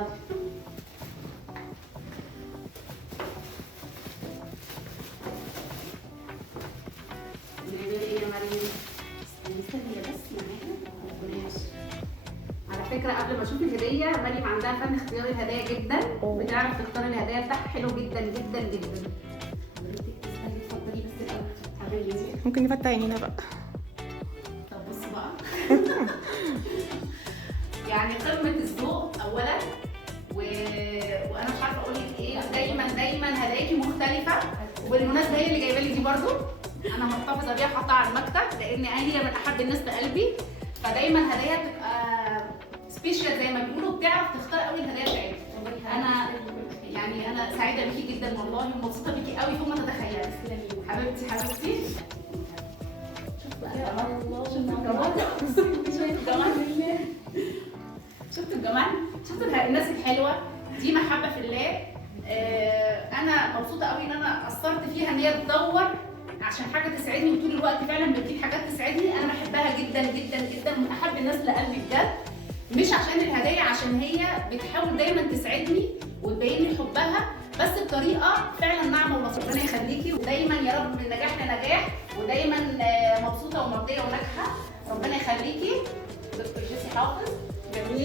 اتفضلي. ايه يا مريم؟ استني بس ماشي. على فكره قبل ما اشوف الهديه، مريم عندها فن اختيار الهدايا جدا، بتعرف تختار الهدايا بتاعها حلو جدا جدا جدا. حضرتك تستني، اتفضلي بس الاول حبيبتي. ممكن نفتح عينينا بقى. طب بصوا بقى. يعني قمه الذوق اولا، وانا مش عارفه اقول لك ايه، دايما هداياكي مختلفه. وبالمناسبه هي اللي جايبه لي دي برضو، انا محتفظه بيها حاطها على المكتب لان هي من احب الناس لقلبي. فدايما هدايا بتبقى سبيشال زي ما بيقولوا، بتعرف تختار قوي الهدايا بتاعتها. انا سعيده بيكي جدا والله، ومبسوطه بيكي قوي فوق ما تتخيلي. حبيبتي حبيبتي. شوف بقى شوف الجمال. شفت الجمال؟ شفت الناس الحلوه دي، محبه في الله. انا مبسوطه قوي ان انا قصرت فيها ان هي تدور عشان حاجه تسعدني، وطول الوقت فعلا بتجيب حاجات تسعدني. انا بحبها جدا جدا جدا، من احب الناس لقلبي بجد. مش عشان الهدايا، عشان هي بتحاول دايما تسعدني وتبين لي حبها، بس بطريقه فعلا ناعمه ولطيفه. ربنا يخليكي، ودايما يا رب من نجاح لنجاح، ودايما مبسوطه ومرضيه وناجحه. ربنا يخليكي. دكتور جيسي حافظ. جميل.